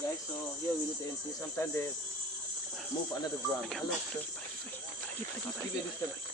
guys. So here we need to empty. Sometimes they move another ground. Hello, sir. Keep it distant.